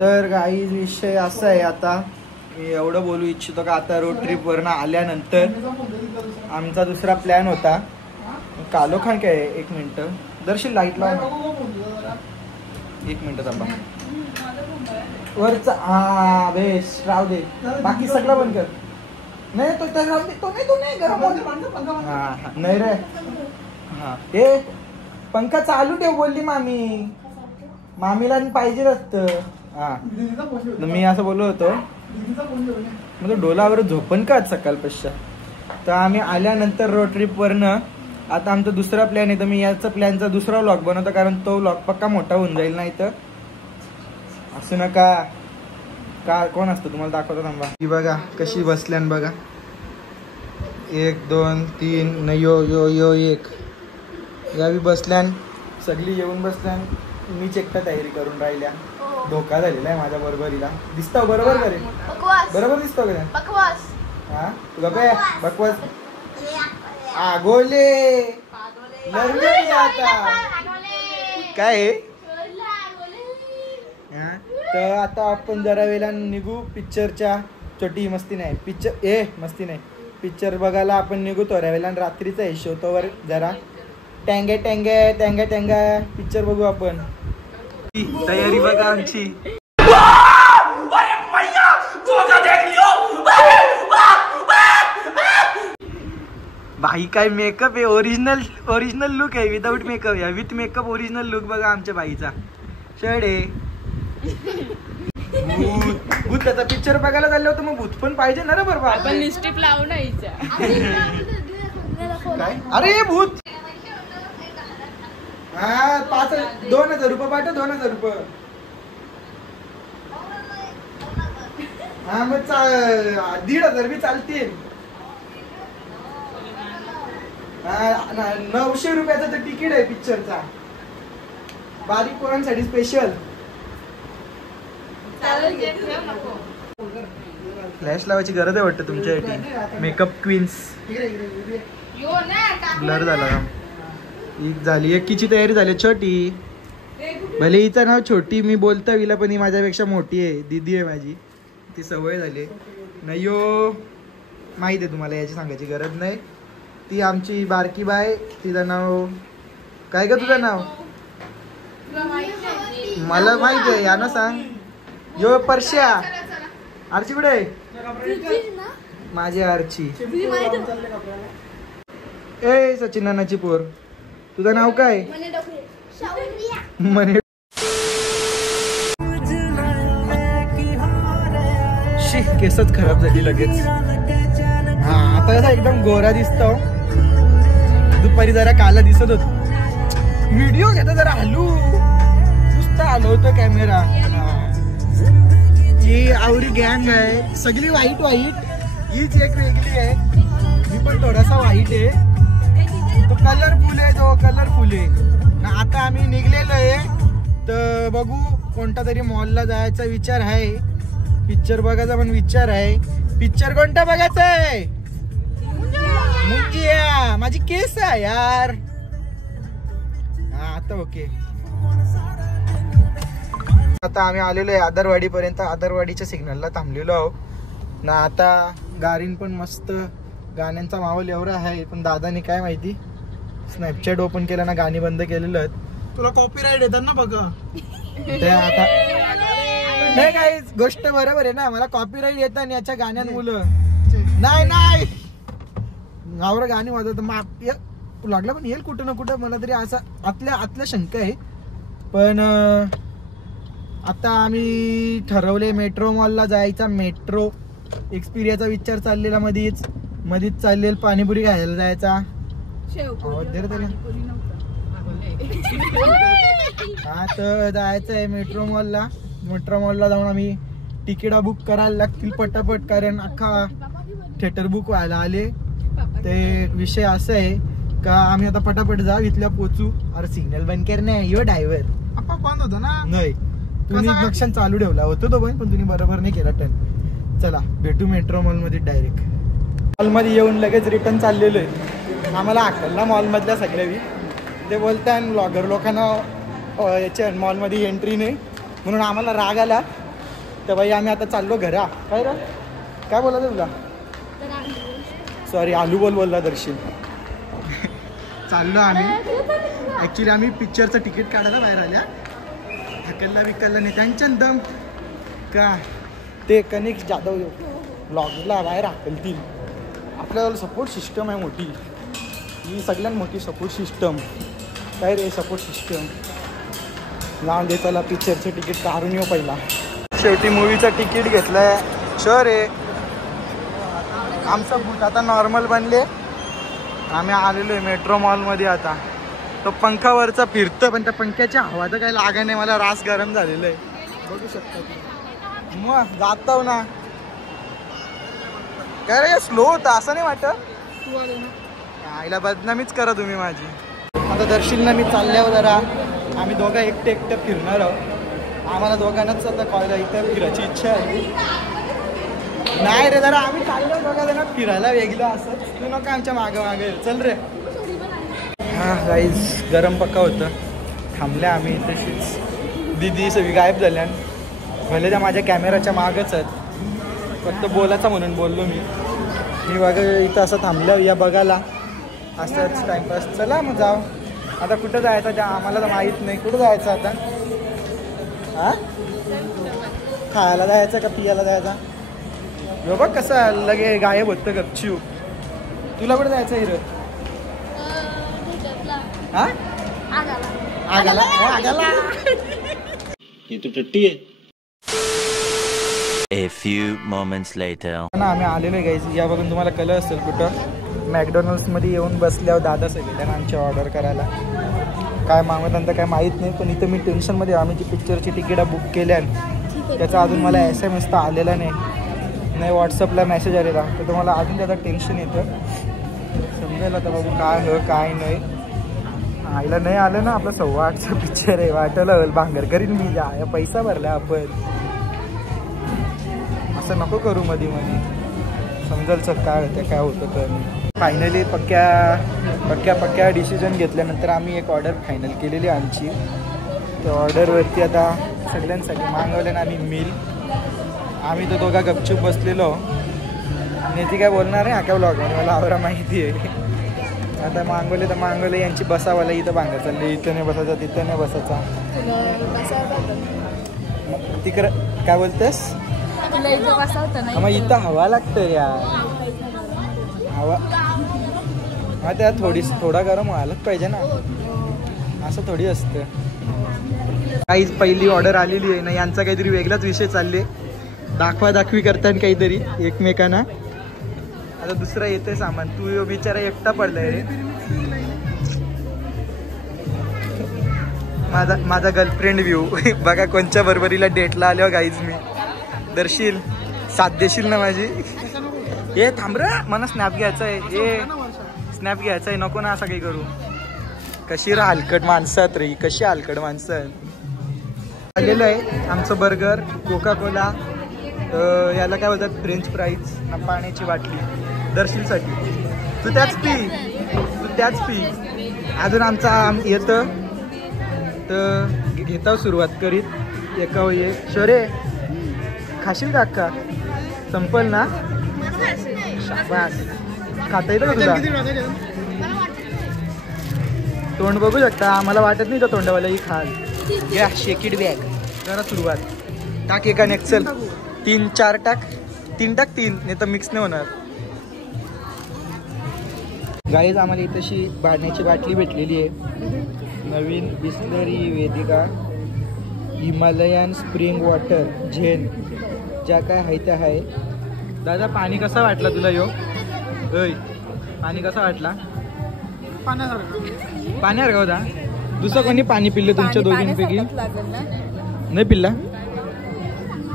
तर काही विषय असा आहे, आता मी एवढं बोलू इच्छितो का आता रोड ट्रिपवरनं आल्यानंतर आमचा दुसरा प्लॅन होता कालोखान काय आहे. एक मिनटं दर्शन लाईट लाव, एक मिनटं थांबा. वरचा हा बेस राहू दे, बाकी सगळं बंद कर. नाही तो राहू दे, तो नाही गरम होत. हा नाही रे, हा हे पंखा चालू ठेव बोलली मामीला पाहिजे असतं. हा मी असं बोललो होतो, म्हणजे डोलावर झोपण का सकाळ पश्चात. तर आम्ही आल्यानंतर रोड ट्रिपवरनं आता आमचा दुसरा प्लॅन आहे. तर मी याचा प्लॅनचा दुसरा व्लॉग बनवतो, कारण तो व्लॉग पक्का मोठा होऊन जाईल. नाही तर असं नका का. कोण असतं तुम्हाला दाखवतो थांबा. ही बघा कशी बसल्यान बघा, 1 2 3 न यो एक यावी बसल्यान, सगळी येऊन बसल्यान. मीच एकटा तयारी करून राहिल्या. धोका झालेला आहे माझ्या बरोबरीला. दिसतो बरोबर करे, बरोबर दिसतो का? बकवास. हा तुला काय बकवास आगोले काय. तर आता आपण जरा वेळा निघू पिक्चरच्या. छोटी मस्ती नाही पिक्चर बघायला आपण निघू थोड्या वेळा. रात्रीचा आहे शो, तोवर जरा टँगे पिक्चर बघू आपण. तयारी बघा आमची. भाई काय मेकअप आहे, ओरिजिनल लुक आहे. विदाउट मेकअप आहे, विथ मेकअप ओरिजिनल लुक बघा आमच्या बाईचा. शर्ट आहे. भूत त्याचा पिक्चर बघायला चाललं होतं, मग भूत पण पाहिजे ना रे बरोबर. आपण लिपस्टिक लावू ना काय. अरे भूत. हा 2000 रुपये पाठव. 2000 रुपये. हा मग 1500 बी चालतील. 900 रुपयाचं तर तिकीट आहे पिक्चरचा, बारीक पोरांसाठी स्पेशल. फ्लॅश लावायची गरज आहे वाटतं तुमच्यासाठी. Makeup queens. ब्लर झाला एक झाली. एकीची तयारी झाली छोटी. भले हिचं नाव छोटी मी बोलता विला, पण ही माझ्यापेक्षा मोठी आहे. दीदी आहे माझी, ती सवय झाली. नाही हो माहिती आहे तुम्हाला, याची सांगायची गरज नाही. ती आमची बारकी बाय. तिचं नाव काय का? तुझं नाव मला माहिती आहे, यानं सांग. यो परश्या. आरची कुठे आहे? माझी आरची. ए सचिन नानाची पोर. तुझं नाव काय? मने. शी केसच खराब झाली लगेच. हा आता कसा एकदम गोरा दिसतो. दुपारी जरा काला दिसत होत. व्हिडिओ घेता जरा हलू, नुसतं हलवतो कॅमेरा. ही आवडी गँग आहे सगळी वाईट. हीच एक वेगळी आहे. मी पण थोडासा वाईट आहे. तो कलरफुल आहे. आता आम्ही निघलेलो आहे, तर बघू कोणता तरी मॉलला जायचा विचार आहे. पिक्चर बघायचा पण विचार आहे. पिक्चर कोणता बघायचा आहे? मुंगिया. माझी केस आहे यार. हा आता ओके. आता आम्ही आलेलो आहे आदरवाडी पर्यंत. आदरवाडीच्या सिग्नलला थांबलेलो आहोत ना. आता गाडीन पण मस्त गाण्यांचा माहोल एवढा आहे, पण दादाने काय माहिती स्नॅपचॅट ओपन केलं ना, गाणी बंद केलेलं आहेत. तुला कॉपीराईट येतात ना बघा. ते आता नाही काही गोष्ट बरोबर आहे ना, मला कॉपीराईट येतात याच्या गाण्यांमुळं. नाही गावर गाणी वाजवत लागलं, पण येईल कुठं ना कुठं. मला तरी असं आतल्या शंका आहे. पण आता आम्ही ठरवले मेट्रो मॉलला जायचा. मेट्रो एक्सपिरियाचा विचार चाललेला. मधीच चाललेल पाणीपुरी खायला जायचा. हा तर जायचं आहे मेट्रो मॉलला. मेट्रो मॉलला जाऊन आम्ही तिकीटा बुक करायला लागतील पटापट, कारण अख्खा थिएटर बुक व्हायला आले. ते विषय असं आहे का आम्ही आता पटापट जाऊ, इथल्या पोचू. अरे सिग्नल बंद करणे यो ड्रायव्हर. बंद होता ना? नाही तुम्ही लक्षण चालू ठेवला होतो तो पण तुम्ही बरोबर नाही केला टर्न. चला भेटू मेट्रो मॉल मध्ये डायरेक्ट. मॉलमध्ये येऊन लगेच रिटर्न चाललेलो आहे. आम्हाला अक्कलला मॉलमधल्या सगळ्यावी ते बोलतात ब्लॉगर लोकांना याच्या मॉलमध्ये एंट्री नाही, म्हणून आम्हाला राग आला. तर बाई आम्ही आता चाललो घरा. काय रे काय बोलायचं तुला? सॉरी आलू बोलला दर्शन. चाललो आम्ही. ॲक्च्युली आम्ही पिक्चरचं तिकीट काढायला बाहेर आल्या. हकलला विकलला नाही त्यांच्या दम का ते कनेक्ट जाधव ब्लॉगला बाहेर हाकलतील. आपल्याला सपोर्ट सिस्टम आहे मोठी, ही सगळ्यात मोठी सपोर्ट सिस्टम. काय रे सपोर्ट सिस्टम लावून दे. चला पिक्चरचं तिकीट काढून येऊ पहिला. शेवटी मूवीचं तिकीट घेतलं आहे. शर आहे आमचं बूट आता नॉर्मल बनले. आम्ही आलेलो आहे मेट्रो मॉलमध्ये. आता तो पंखावरचा फिरतं पण त्या पंख्याची हवा तर काही लागा नाही. मला रास गरम झालेलं आहे बघू शकता. मग जातो ना. काय रे स्लो होता असं नाही वाटत? आईला बदनामीच करा तुम्ही माझी. आता दर्शनला मी चालल्यावर जरा आम्ही दोघं एकटं फिरणार आहोत. आम्हाला दोघांनाच आता कॉलेज इथं फिरायची इच्छा आहे. नाही रे जरा आम्ही चाललो दोघा जण फिरायला वेगळं असं. तू नका आमच्या मागे चल रे. हां गाईज गरम पक्का होतं. थांबल्या आम्ही तशीच. दिदी सगळी गायब झाल्या. भले त्या माझ्या कॅमेराच्या मागच आहेत. फक्त बोलायचं म्हणून बोललो मी बघा इथं असं थांबलं या बघायला असंच टाईमपास. चला मग जाऊ. आता कुठं जायचं त्या आम्हाला तर माहीत नाही. कुठं जायचं आता? हां खायला जायचं का पियाला जायचा? बघ कसं लगे गायब होतं गपचूप. तुला कुठं जायचं हिरं? हां आगाला आगाला ये तो टट्टी है. A few moments later. ना आम्ही आलेलो आहे गाईज. या बघून तुम्हाला कळलं असेल कुठं मॅकडॉनल्ड्समध्ये येऊन बसल्यावर दादा सगळे आमची ऑर्डर करायला. काय मागवत काय माहीत नाही. पण इथं मी टेन्शनमध्ये आम्ही जी पिक्चरची तिकीटं बुक केल्या त्याचा अजून मला SMS तर आलेला नाही. व्हॉट्सअपला मेसेज आलेला तर तुम्हाला अजून त्याचं टेन्शन येतं. समजायला तर बाबू काय हो काय नाही. आईला नाही आलं ना आपलं 8:15चं पिक्चर आहे. वाटलं भांगर करीन मी जा पैसा भरला आपण. असं नको करू मध्ये समजेल सर काय होतं काय होतं तर. फायनली पक्क्या डिसिजन घेतल्यानंतर आम्ही एक ऑर्डर फायनल केलेली आमची. त्या ऑर्डरवरती आता सगळ्यांसाठी मागवलं आम्ही मील. आम्ही तो दोघा गपचूप बसलेलो. नेती काय बोलणार आहे काय ब्लॉगमध्ये मला आवरा माहिती आहे. आता मागवले यांची बसावाला इथं भांगर चालली. इथं नाही बसायचा तिथं नाही बसायचा. तिकडं काय बोलतेस? मग इथं हवा लागतं यार. हवा हा त्या थोडा गरम व्हायलाच पाहिजे ना. असं थोडी असतं. काही पहिली ऑर्डर आलेली आहे ना. यांचा काहीतरी वेगळाच विषय चालले. दाखवी करतात काहीतरी एकमेकांना. आता दुसरा येते सामान. तू बिचारा एकटा पडलाय रे. माझा गर्लफ्रेंड व्ह्यू बघा. कोणच्या बरोबरीला डेटला आल्यावर गाईज मी. दर्शील साथ देशील ना माझी? हे थांब रे मला स्नॅप घ्यायचा आहे. हे स्नॅप घ्यायचा आहे. नको ना असं काही करू. कशी रा हलकट माणसात रे. कशी हलकट माणसं. आलेलं आहे आमचं बर्गर कोका कोला. याला काय बोलतात फ्रेंच फ्राईज ना पाण्याची बाटली दर्शीलसाठी. तू त्याच पी. अजून आमचा येतं तर घेता सुरुवात करीत एका ये. शरे खाशील का अक्का? संपल ना? शाबास. खाता येतं का तुला? तोंड बघू शकता. आम्हाला वाटत नाही तर तोंडावाला ही खाल. या शेकिड बॅग जरा सुरुवात. टाक एका नेक चल. 3-4 टाक. 3 टाक 3 नाही तर मिक्स नाही होणार. गाईज आम्हाला इथंशी पाण्याची बाटली भेटलेली आहे. नवीन Bisleri Vedika Himalayan spring water झेन ज्या काय आहे त्या आहे. दादा पाणी कसा वाटला तुला यो? पाणी कसा वाटला? पाण्यासारखा होता. दुसरं कोणी पाणी पिल्लं तुमच्या दोघींपैकी? नाही पिल्ला?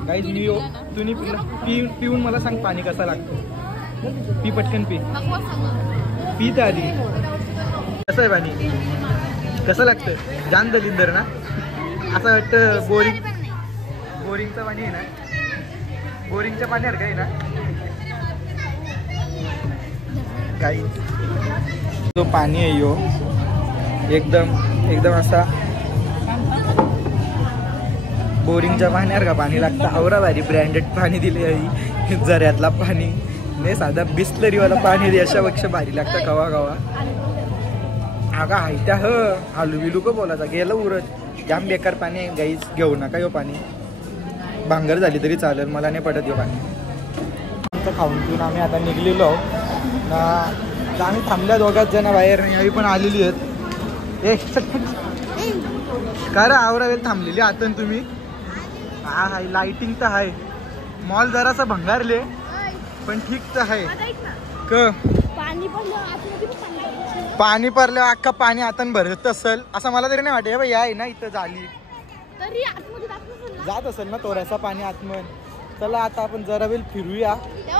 काहीच नाही हो. तू नाही पिल्ला? पिऊन मला सांग पाणी कसा लागतं. पी पटकन पी तर आधी. कसं आहे पाणी? कसं लागतं? जान दलिंदर ना असं वाटतं. बोरिंगचं पाणी आहे ना. बोरिंगच्या पाण्यासारखं आहे ना काही. जो पाणी आहे यो एकदम असा बोरिंगच्या पाण्यावर का पाणी लागतं आवरा भारी ब्रँडेड पाणी दिले झऱ्यातला पाणी नाही साधा बिस्लरीवाला पाणी याच्यापेक्षा भारी लागतं कवा कवा अगा हायत्या आलू बिलू का बोलायचा गेलं उरत जाम बेकार पाणी आहे गाईच घेऊ नका यो पाणी भांगर झाली तरी चालेल मला नाही पटत यो पाणी आमचं खाऊन पिऊन आम्ही आता निघलेलो ना आम्ही थांबल्या दोघाच जण बाहेर यावी पण आलेली आहेत ए काय रे आवरा वेळ थांबलेली आता तुम्ही हा हाय लाइटिंग तर आहे मॉल जरासा भंगारले पण ठीक तर आहे पाणी पडल्यावर अख्खा पाणी आतून भरत असेल असं मला तरी नाही वाटत बाई आहे ना इथं झाली जात असेल ना थोडासा पाणी आतमध्ये चला आता आपण जरा वेळ फिरूया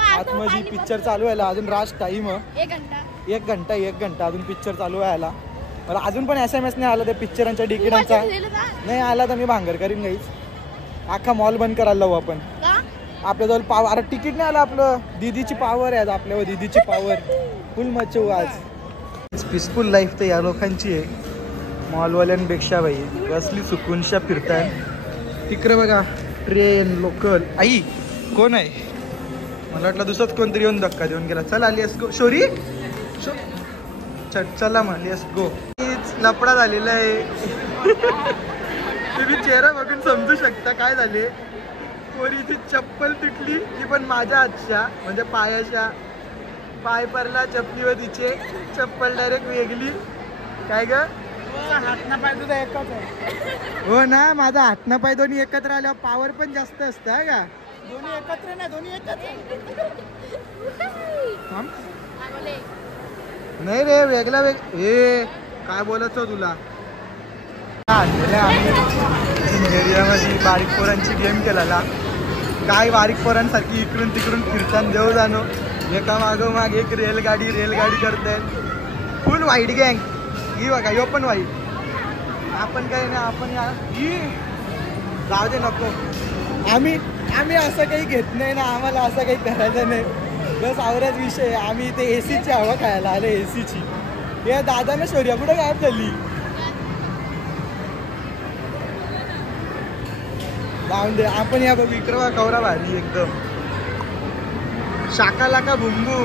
आतमध्ये पिक्चर चालू व्हायला अजून राज टाइम एक घंटा अजून पिक्चर चालू व्हायला मला अजून पण SMS नाही आला त्या पिक्चरांच्या तिकिटांचा नाही आला तर मी भांगर करीन गाईच अख्खा मॉल बंद करायला लावू आपण आपल्याजवळ पावर अरे तिकीट नाही आलं आपलं दीदीची पावर आहे आपल्यावर दीदीची पावर फुल मचवू आज पीसफुल लाईफ तर या लोकांची आहे मॉलवाल्यांपेक्षा बाई कसली सुकूनशा फिरताय तिकडे बघा ट्रेन लोकल आई कोण आहे मला वाटलं दुसरंच कोणतरी येऊन धक्का देऊन गेला चल आली एस गो शोरी चला मग लेट्स गो लपडा झालेला आहे तुम्ही चेहरा बघून समजू शकता काय झाले पोरीची चप्पल तुटली ती पण माझ्या हातच्या म्हणजे पायाच्या पाय पडला चपलीवर तिचे चप्पल डायरेक्ट वेगळी काय ग हात ना पाय तुझा एकच आहे हो ना माझा हात ना पाय दोन्ही एकत्र आल्यावर पावर पण जास्त असतं आहे का दोन्ही एकत्र ना दोन्ही एकत्र नाही रे वेगळा हे काय बोलायचं तुला एरियामध्ये बारीक पोरांची गेम केलेला काय बारीक पोरांसारखी इकडून तिकडून फिरताना देऊ जाणो एका मागोमाग एक रेलगाडी करते फुल वाईट गँग ही बघा यो पण वाईट आपण काय नाही आपण जाऊ दे नको आम्ही असं काही घेत नाही ना आम्हाला असं काही करायचं नाही बस आवराच विषय आम्ही ते एसीची हवा खायला आले एसीची हे दादाने शौर्या कुठं गायब झाली जाऊन दे आपण या बघ विक्रमा कवरा भारी एकदम शाकाला का भुंबू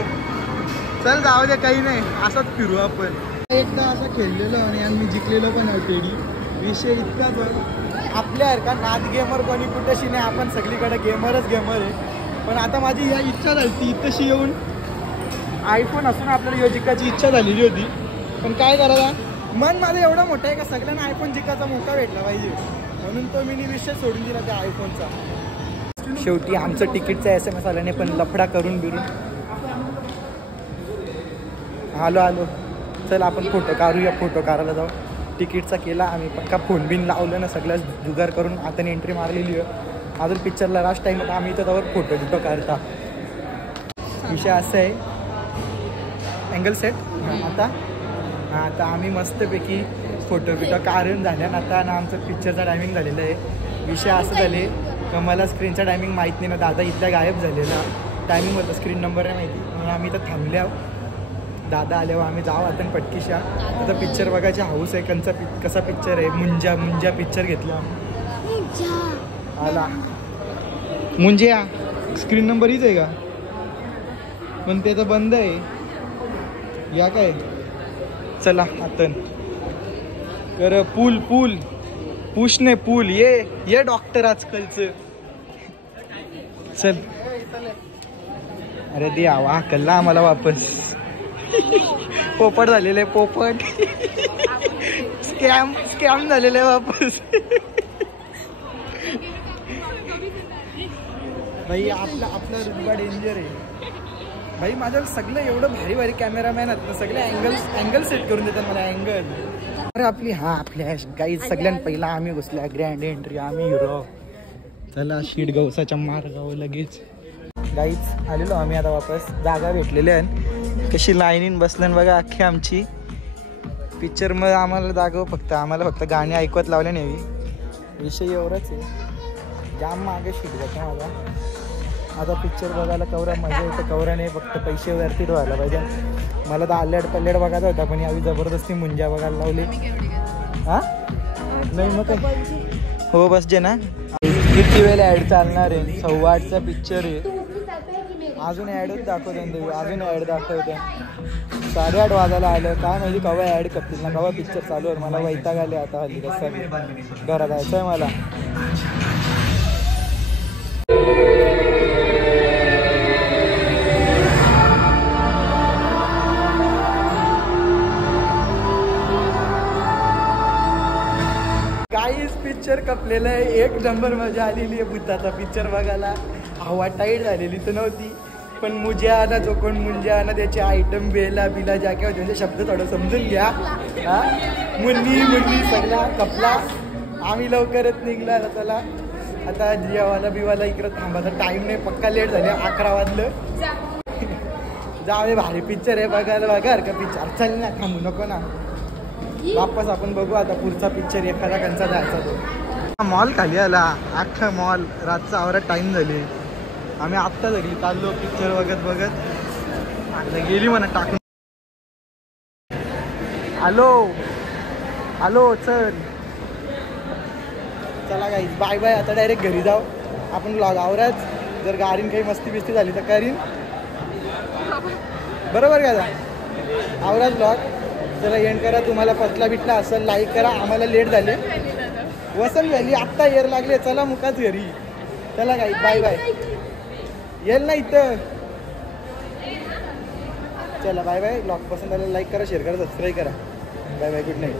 चल जाऊ दे काही नाही असंच फिरू आपण एकदा असं खेळलेलो आणि आम्ही जिंकलेलो पण पेढी विषय इतका बघ आपल्यासारखा नाद गेमर कोणी कुठेशी नाही आपण सगळीकडे गेमर आहे पण आता माझी या इच्छा झाली ती इथंशी येऊन आयफोन असून आपल्याला यो जिंकायची इच्छा झालेली होती पण काय करायला मन माझं एवढं मोठं आहे का सगळ्यांना आयफोन जिंकायचा मौका भेटला पाहिजे म्हणून तो मी विषय सोडून दिला त्या आयफोनचा शेवटी आमचं तिकीटचा SMS आल्याने पण लफडा करून बिरून आलो चल आपण फोटो काढायला जाऊ तिकीटचा केला आम्ही पक्का फोन बिन लावलं ना सगळ्याच जुगार करून आता एंट्री मारलेली आहे अजून पिक्चरला लास्ट टाइम होता आम्ही इथं त्यावर फोटो काढता विषय असं आहे अँगल सेट आता आम्ही मस्तपैकी फोटो काढून झाल्यानं आता ना आमचं पिक्चरचा टायमिंग झालेलं आहे विषय असं झाले का मला स्क्रीनचा टायमिंग माहीत नाही ना दादा इथल्या गायब झालेला टायमिंग होता स्क्रीन नंबर नाही माहिती म्हणून आम्ही इथं थांबल्या दादा आल्यावर आम्ही जाऊ आता पटकीशा आता पिक्चर बघायची हाऊस आहे कसा पिक्चर आहे मुंजा पिक्चर घेतला आला मुंजिया स्क्रीन नंबर हीच आहे का पण त्याचं बंद आहे या काय चला आता कर पूल पुशने पूल ये डॉक्टर आजकालचं चल अरे दे आवा कल्ला आम्हाला वापस पोपट झालेलं आहे पोपट स्कॅम झालेलं आहे वापस भाई आपला रुतबा डेंजर आहे भाई माझ्या सगळं एवढं भारी कॅमेरामॅन आहेत ना सगळे अँगल सेट करून देतात मला अँगल अरे आपल्या गाईज सगळ्यात पहिला आम्ही घुसल्या ग्रँड एंट्री आम्ही हिरो चला शीट गवसाच्या मार्गावर लगेच गाईज आलेलो आम्ही आता वापस जागा भेटलेल्या आहेत कशी लाईनीन बसल्यान बघा अख्खी आमची पिक्चर मध्ये आम्हाला फक्त गाणी ऐकवत लावले नाही विषय एवढाच आहे जाम मागे शीट जातो माझा आता पिक्चर बघायला कवरा मजा येते कवराने फक्त पैसे वरती व्हायला पाहिजे मला तर आल्याड पल्ल्याड बघायचा होता पण यावी जबरदस्ती मुंजा बघायला लावली हा नाही मग काय हो बस जे ना किती वेळ ॲड चालणार आहे? 8:15चा पिक्चर आहे. अजून ॲडच दाखवते, अजून ॲड दाखवते. 8:30 वाजायला आलं. काय माहिती कवा ॲड करतील ना, कवा पिक्चर चालू आहे. मला वैताग आले आता हल्ली. कसं घरात जायचं आहे मला. काहीच पिक्चर कपलेलं आहे. एक नंबर मजा आलेली आहे भूताचा पिक्चर बघायला. हवा टाईट झालेली तर नव्हती, पण मुंजा आना जो कोण मुंजा आना त्याचे आयटम बेला बिला ज्या किंवा त्यांचे शब्द थोडं समजून घ्या. हा मुन्नी सगळा कपला. आम्ही लवकरच निघला. चला आता जियावाला बिवाला इकडं थांबायचा टाईम नाही. पक्का लेट झाले. 11 वाजलं. जावे भारी पिक्चर आहे बघायला. बघा का पिक्चर चल ना, थांबू नको ना. वापस आपण बघू आता पुढचा पिक्चर एखादा कंचा जायचा तो. मॉल खाली आला. अख्खा मॉल. रातचा आवरात टाईम झाली. आम्ही आत्ता घरी चाललो पिक्चर बघत. गेली म्हणा टाकून. हॅलो चल. चला गाईज बाय बाय. आता डायरेक्ट घरी जाऊ आपण. ब्लॉग आवराच. जर गाडीन काही मस्ती बिस्ती झाली तर करीन. बरोबर का? आवराच ब्लॉग. चला एंड करा. तुम्हाला पटला बिटला असेल लाईक करा. आम्हाला लेट झाले. वसंत व्हॅली आत्ता येर लागले. चला मुकाच घरी. चला गाईज बाय बाय. येईल ना इथं. चला बाय बाय. ब्लॉग पसंत आला लाईक करा, शेअर करा, सबस्क्राईब करा. Bye bye. Good night.